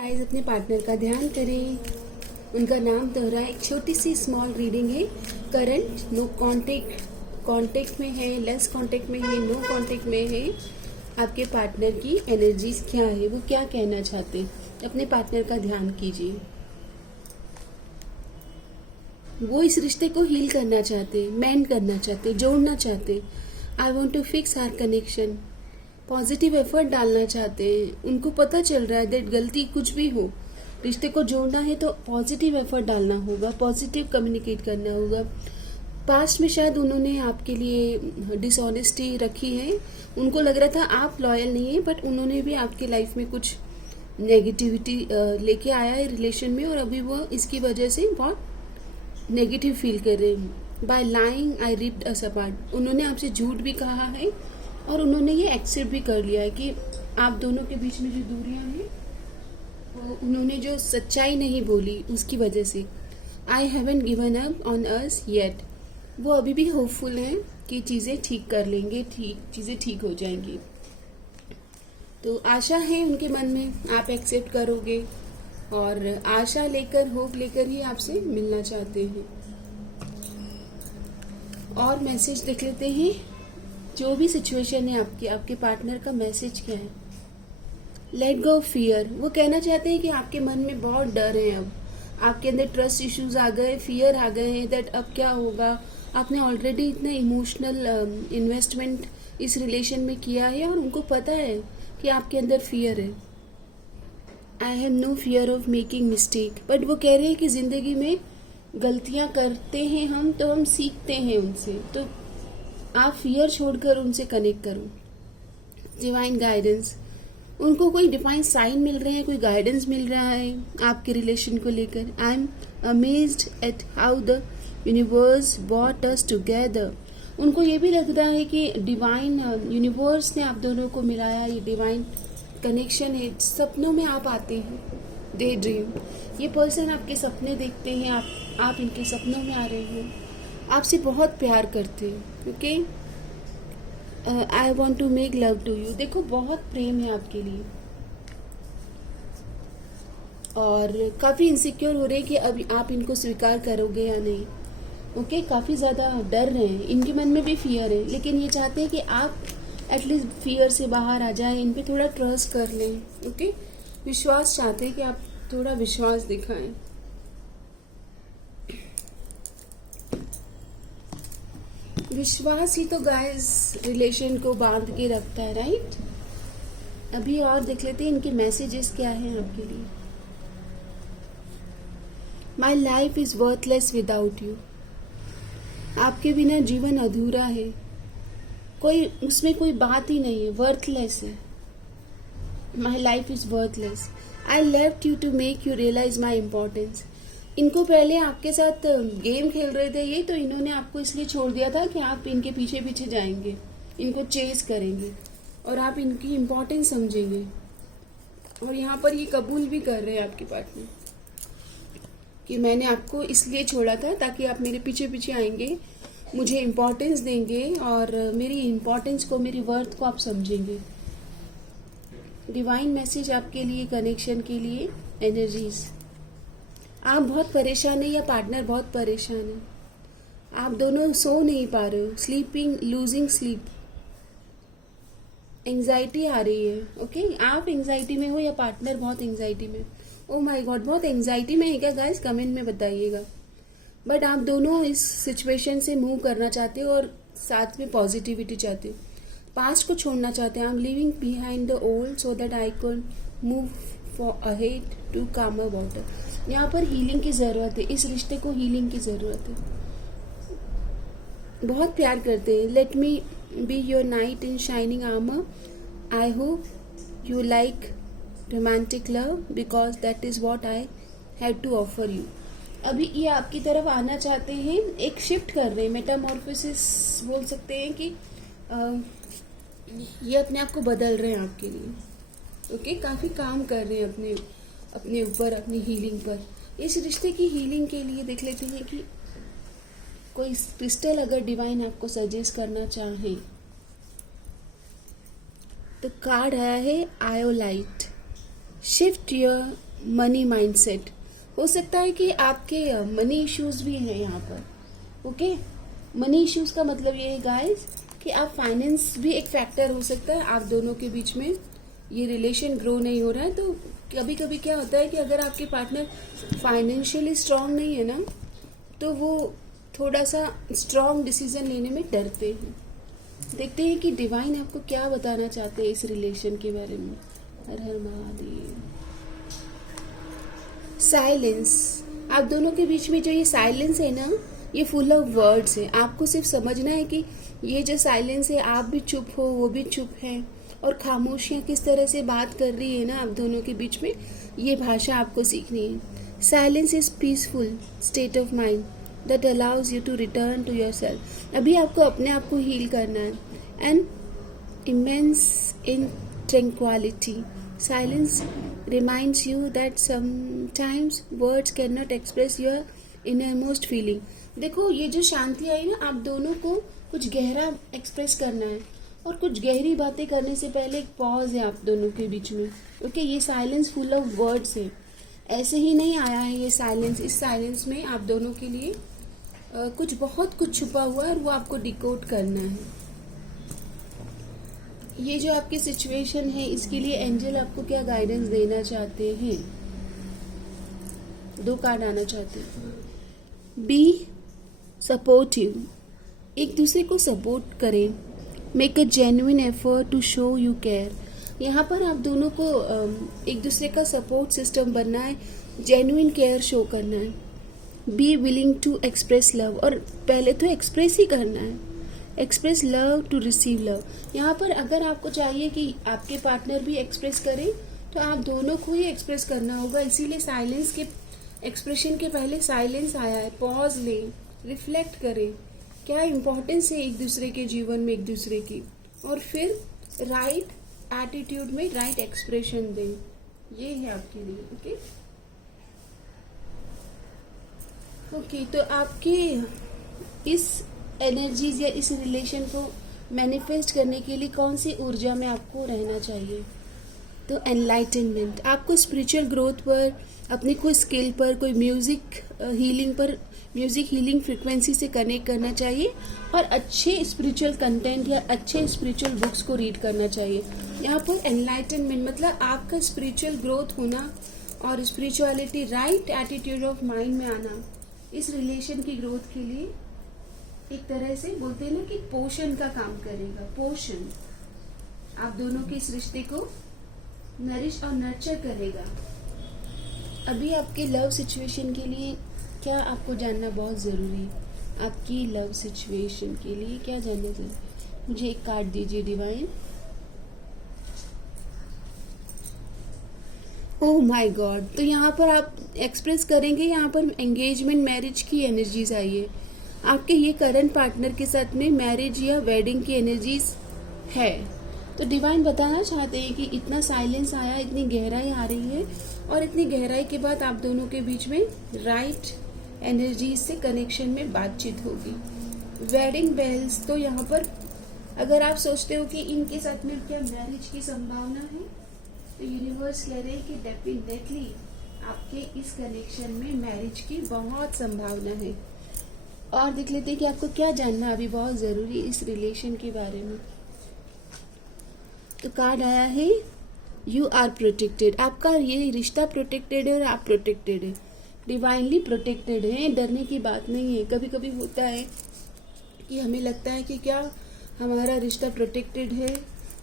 Guys अपने partner का ध्यान करें। उनका नाम दोहरा एक छोटी सी स्मॉल रीडिंग है। करंट, नो कांटेक्ट, कांटेक्ट में है, लेस कांटेक्ट में है, नो कांटेक्ट में है। आपके पार्टनर की एनर्जीज क्या है, वो क्या कहना चाहते हैं, अपने पार्टनर का ध्यान कीजिए। वो इस रिश्ते को हील करना चाहते, मेंड करना चाहते, जोड़ना चाहते। I want to fix our connection, positive effort डालना चाहते हैं। उनको पता चल रहा है दैट गलती कुछ भी हो, रिश्ते को जोड़ना है तो पॉजिटिव एफर्ट डालना होगा, पॉजिटिव कम्युनिकेट करना होगा। पास्ट में शायद उन्होंने आपके लिए डिसऑनेस्टी रखी है, उनको लग रहा था आप लॉयल नहीं है, बट उन्होंने भी आपके लाइफ में कुछ नेगेटिविटी लेके आया है रिलेशन में, और अभी वो इसकी वजह से बहुत नेगेटिव फील कर रहे हैं। बाय लाइंग आई रिप्ड अस अपार्ट, उन्होंने आपसे झूठ भी कहा है और उन्होंने ये एक्सेप्ट भी कर लिया है कि आप दोनों के बीच में जो दूरियां हैं वो उन्होंने जो सच्चाई नहीं बोली उसकी वजह से। I haven't given up on us yet, वो अभी भी होपफुल हैं कि चीज़ें ठीक कर लेंगे, चीज़ें ठीक हो जाएंगी। तो आशा है उनके मन में, आप एक्सेप्ट करोगे, और आशा लेकर, होप लेकर ही आपसे मिलना चाहते हैं। और मैसेज देख लेते हैं, जो भी सिचुएशन है आपकी, आपके पार्टनर का मैसेज क्या है। लेट गो फियर, वो कहना चाहते हैं कि आपके मन में बहुत डर है, अब आपके अंदर ट्रस्ट इश्यूज आ गए, फियर आ गए हैं दैट अब क्या होगा। आपने ऑलरेडी इतना इमोशनल इन्वेस्टमेंट इस रिलेशन में किया है और उनको पता है कि आपके अंदर फियर है। I have no fear of making mistake, but वो कह रहे हैं कि जिंदगी में गलतियां करते हैं हम, तो हम सीखते हैं उनसे। तो आप फियर छोड़कर उनसे कनेक्ट करो। डिवाइन गाइडेंस, उनको कोई डिवाइन साइन मिल रहे हैं, कोई गाइडेंस मिल रहा है आपके रिलेशन को लेकर। I am amazed at how the universe bought us together, उनको ये भी लग रहा है कि डिवाइन यूनिवर्स ने आप दोनों को मिलाया, ये डिवाइन कनेक्शन है। सपनों में आप आते हैं, डे ड्रीम, ये पर्सन आपके सपने देखते हैं, आप इनके सपनों में आ रहे हैं, आपसे बहुत प्यार करते हैं। Okay, I want to make love to you, देखो बहुत प्रेम है आपके लिए, और काफ़ी इनसिक्योर हो रहे हैं कि अब आप इनको स्वीकार करोगे या नहीं। ओके, काफ़ी ज़्यादा डर रहे हैं, इनके मन में भी फियर है, लेकिन ये चाहते हैं कि आप एटलीस्ट फियर से बाहर आ जाएं, इन पे थोड़ा ट्रस्ट कर लें। ओके, विश्वास चाहते हैं कि आप थोड़ा विश्वास दिखाएं। विश्वास ही तो गाइस रिलेशन को बांध के रखता है, राइट। अभी और देख लेते हैं इनके मैसेजेस क्या हैं आपके लिए। माई life is worthless without you, आपके बिना जीवन अधूरा है, कोई उसमें कोई बात ही नहीं है, वर्थलेस है। My life is worthless, I left you to make you realize my importance. इनको पहले आपके साथ गेम खेल रहे थे ये, तो इन्होंने आपको इसलिए छोड़ दिया था कि आप इनके पीछे पीछे जाएंगे, इनको चेज करेंगे और आप इनकी इम्पोर्टेंस समझेंगे। और यहाँ पर ये कबूल भी कर रहे हैं आपके पार्टनर कि मैंने आपको इसलिए छोड़ा था ताकि आप मेरे पीछे पीछे आएंगे, मुझे इम्पोर्टेंस देंगे, और मेरी इम्पोर्टेंस को, मेरी वर्थ को आप समझेंगे। डिवाइन मैसेज आपके लिए, कनेक्शन के लिए एनर्जीज। आप बहुत परेशान है या पार्टनर बहुत परेशान है, आप दोनों सो नहीं पा रहे हो, स्लीपिंग, लूजिंग स्लीप, एंजाइटी आ रही है। ओके, आप एंजाइटी में हो या पार्टनर बहुत एंजाइटी में। ओ माय गॉड, बहुत एंजाइटी में है क्या गाइस, कमेंट में बताइएगा। बट आप दोनों इस सिचुएशन से मूव करना चाहते हो और साथ में पॉजिटिविटी चाहते हो, पास्ट को छोड़ना चाहते हैं। I am living behind the old so that I can move for ahead to calmer water. यहाँ पर हीलिंग की ज़रूरत है, इस रिश्ते को हीलिंग की ज़रूरत है। बहुत प्यार करते हैं। Let me be your knight in shining armour, I hope you like romantic love because that is what I have to offer you. अभी ये आपकी तरफ आना चाहते हैं, एक शिफ्ट कर रहे हैं, मेटामॉर्फोसिस बोल सकते हैं कि ये अपने आप को बदल रहे हैं आपके लिए। ओके, काफ़ी काम कर रहे हैं अपने ऊपर, अपनी हीलिंग पर। इस रिश्ते की हीलिंग के लिए देख लेते हैं कि कोई क्रिस्टल अगर डिवाइन आपको सजेस्ट करना चाहे तो कार्ड आया है iolite. Shift your money mindset. हो सकता है कि आपके मनी इश्यूज भी हैं यहाँ पर। ओके, मनी इश्यूज का मतलब ये है गाइस कि आप फाइनेंस भी एक फैक्टर हो सकता है आप दोनों के बीच में ये रिलेशन ग्रो नहीं हो रहा है। तो कभी कभी क्या होता है कि अगर आपके पार्टनर फाइनेंशियली स्ट्रांग नहीं है ना, तो वो थोड़ा सा स्ट्रांग डिसीजन लेने में डरते हैं। देखते हैं कि डिवाइन आपको क्या बताना चाहते हैं इस रिलेशन के बारे में। हर हर महादेव। साइलेंस, आप दोनों के बीच में जो ये साइलेंस है ना, ये फुल ऑफ वर्ड्स है। आपको सिर्फ समझना है कि ये जो साइलेंस है, आप भी चुप हो, वो भी चुप है, और खामोशियाँ किस तरह से बात कर रही है ना आप दोनों के बीच में, ये भाषा आपको सीखनी है। Silence is peaceful state of mind that allows you to return to your self. अभी आपको अपने आप को हील करना है। And immense in tranquility, silence reminds you that sometimes words can not express your innermost feeling. देखो, ये जो शांति आई ना, आप दोनों को कुछ गहरा एक्सप्रेस करना है, और कुछ गहरी बातें करने से पहले एक पॉज है आप दोनों के बीच में। ओके, ये साइलेंस फुल ऑफ वर्ड्स है, ऐसे ही नहीं आया है ये साइलेंस। इस साइलेंस में आप दोनों के लिए कुछ बहुत कुछ छुपा हुआ है, और वो आपको डिकोड करना है। ये जो आपकी सिचुएशन है, इसके लिए एंजल आपको क्या गाइडेंस देना चाहते हैं? 2 कार्ड आना चाहते हैं। बी सपोर्टिव, एक दूसरे को सपोर्ट करें। Make a genuine effort to show you care, यहाँ पर आप दोनों को एक दूसरे का सपोर्ट सिस्टम बनना है, जेन्युइन केयर शो करना है। Be willing to express love, और पहले तो एक्सप्रेस ही करना है। Express love to receive love, यहाँ पर अगर आपको चाहिए कि आपके पार्टनर भी एक्सप्रेस करे, तो आप दोनों को ही एक्सप्रेस करना होगा। इसीलिए साइलेंस के एक्सप्रेशन के पहले साइलेंस आया है। पॉज लें, रिफ्लेक्ट करें, क्या इम्पोर्टेंस है एक दूसरे के जीवन में एक दूसरे की, और फिर राइट एटीट्यूड में राइट एक्सप्रेशन दें। ये है आपके लिए। ओके ओके, तो आपके इस एनर्जीज या इस रिलेशन को मैनिफेस्ट करने के लिए कौन सी ऊर्जा में आपको रहना चाहिए? तो एनलाइटनमेंट, आपको स्पिरिचुअल ग्रोथ पर, अपनी कोई स्किल पर, कोई म्यूजिक हीलिंग फ्रिक्वेंसी से कनेक्ट करना चाहिए, और अच्छे स्पिरिचुअल कंटेंट या अच्छे स्पिरिचुअल बुक्स को रीड करना चाहिए। यहाँ पर एनलाइटनमेंट मतलब आपका स्पिरिचुअल ग्रोथ होना और spirituality, right attitude of mind में आना, इस रिलेशन की ग्रोथ के लिए एक तरह से बोलते हैं ना कि पोषण का काम करेगा। पोषण आप दोनों के इस रिश्ते को नरिश और नर्चर करेगा। अभी आपके लव सिचुएशन के लिए क्या आपको जानना बहुत ज़रूरी है? आपकी लव सिचुएशन के लिए क्या जानना ज़रूरी? मुझे एक कार्ड दीजिए डिवाइन। ओह माय गॉड, तो यहाँ पर आप एक्सप्रेस करेंगे, यहाँ पर एंगेजमेंट मैरिज की एनर्जीज आई है। आपके ये करंट पार्टनर के साथ में मैरिज या वेडिंग की एनर्जीज है। तो डिवाइन बताना चाहते हैं कि इतना साइलेंस आया, इतनी गहराई आ रही है, और इतनी गहराई के बाद आप दोनों के बीच में राइट एनर्जीज से कनेक्शन में बातचीत होगी। वेडिंग बेल्स, तो यहाँ पर अगर आप सोचते हो कि इनके साथ में क्या मैरिज की संभावना है, तो यूनिवर्स कह रहे हैं कि डेफिनेटली आपके इस कनेक्शन में मैरिज की बहुत संभावना है। और देख लेते हैं कि आपको क्या जानना अभी बहुत ज़रूरी इस रिलेशन के बारे में। तो कार्ड आया है यू आर प्रोटेक्टेड, आपका ये रिश्ता प्रोटेक्टेड है और आप प्रोटेक्टेड है, डिवाइनली प्रोटेक्टेड है। डरने की बात नहीं है। कभी कभी होता है कि हमें लगता है कि क्या हमारा रिश्ता प्रोटेक्टेड है,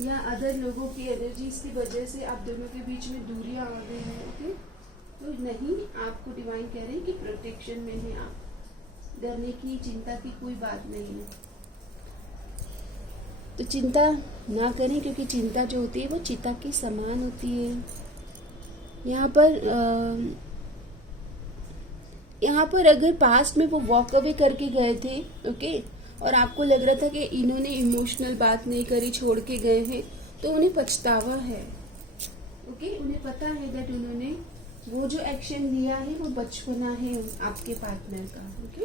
या अदर लोगों की एनर्जीज की वजह से आप दोनों के बीच में दूरियां आ गई हैं। ओके, तो नहीं, आपको डिवाइन कह रहे हैं कि प्रोटेक्शन में है आप, डरने की, चिंता की कोई बात नहीं है। तो चिंता ना करें, क्योंकि चिंता जो होती है वो चिता के समान होती है। यहाँ पर अगर पास्ट में वो वॉक अवे करके गए थे, ओके, और आपको लग रहा था कि इन्होंने इमोशनल बात नहीं करी, छोड़ के गए हैं, तो उन्हें पछतावा है। ओके, उन्हें पता है दैट उन्होंने वो जो एक्शन लिया है वो बचपना है आपके पार्टनर का। ओके,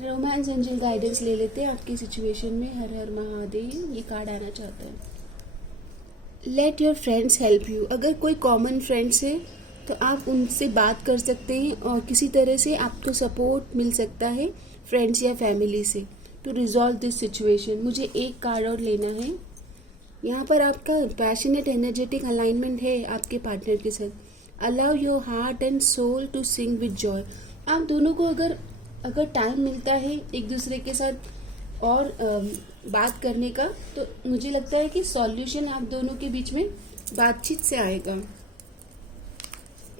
रोमांस एंजल गाइडेंस ले लेते हैं आपकी सिचुएशन में। हर हर महादेव, ये कार्ड आना चाहता है। Let your friends help you. अगर कोई कॉमन फ्रेंड्स है तो आप उनसे बात कर सकते हैं और किसी तरह से आपको सपोर्ट मिल सकता है फ्रेंड्स या फैमिली से टू रिजॉल्व दिस सिचुएशन। मुझे एक कार्ड और लेना है। यहाँ पर आपका पैशनेट एनर्जेटिक अलाइनमेंट है आपके पार्टनर के साथ। Allow your heart and soul to sing with joy. आप दोनों को अगर टाइम मिलता है एक दूसरे के साथ और बात करने का, तो मुझे लगता है कि सॉल्यूशन आप दोनों के बीच में बातचीत से आएगा।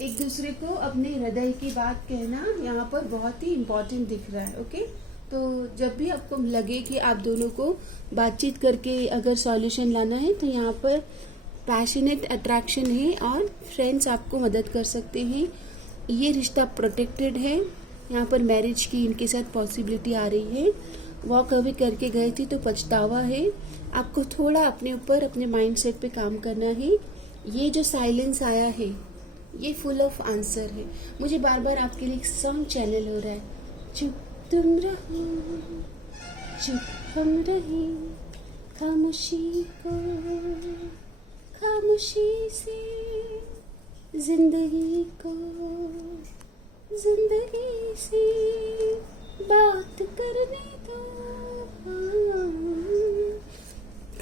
एक दूसरे को अपने हृदय की बात कहना यहाँ पर बहुत ही इम्पोर्टेंट दिख रहा है। ओके, तो जब भी आपको लगे कि आप दोनों को बातचीत करके अगर सॉल्यूशन लाना है, तो यहाँ पर पैशनेट अट्रैक्शन है और फ्रेंड्स आपको मदद कर सकते हैं। ये रिश्ता प्रोटेक्टेड है। यहाँ पर मैरिज की इनके साथ पॉसिबिलिटी आ रही है। वॉक अवे करके गए थे तो पछतावा है। आपको थोड़ा अपने ऊपर अपने माइंडसेट पे काम करना है। ये जो साइलेंस आया है ये फुल ऑफ आंसर है। मुझे बार बार आपके लिए एक सॉन्ग चैनल हो रहा है। चुप तुम रहो, चुप हम रहे, खामोशी को खामोशी से जिंदगी को जिंदगी से बात करने दो।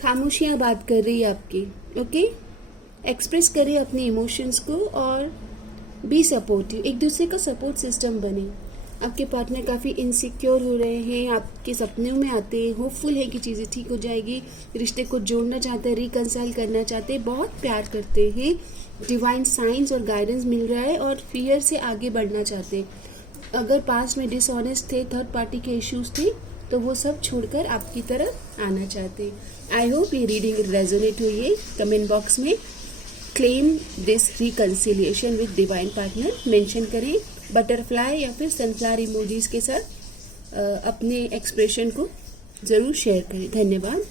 खामोशियाँ बात कर रही है आपकी। ओके, एक्सप्रेस करिए अपने इमोशंस को और बी सपोर्टिव। एक दूसरे का सपोर्ट सिस्टम बने। आपके पार्टनर काफ़ी इनसिक्योर हो रहे हैं, आपके सपनों में आते हैं, होपफुल है कि चीज़ें ठीक हो जाएगी, रिश्ते को जोड़ना चाहते हैं, रिकंसाइल करना चाहते हैं, बहुत प्यार करते हैं, डिवाइन साइंस और गाइडेंस मिल रहा है और फियर से आगे बढ़ना चाहते हैं। अगर पास्ट में डिसऑनेस्ट थे, थर्ड पार्टी के इश्यूज थे, तो वो सब छोड़कर आपकी तरफ आना चाहते हैं। आई होप ये रीडिंग रेजोनेट हुई है। कमेंट बॉक्स में claim this reconciliation with divine partner mention करें, बटरफ्लाई या फिर सनफ्लावर इमोजीज के साथ अपने एक्सप्रेशन को ज़रूर शेयर करें। धन्यवाद।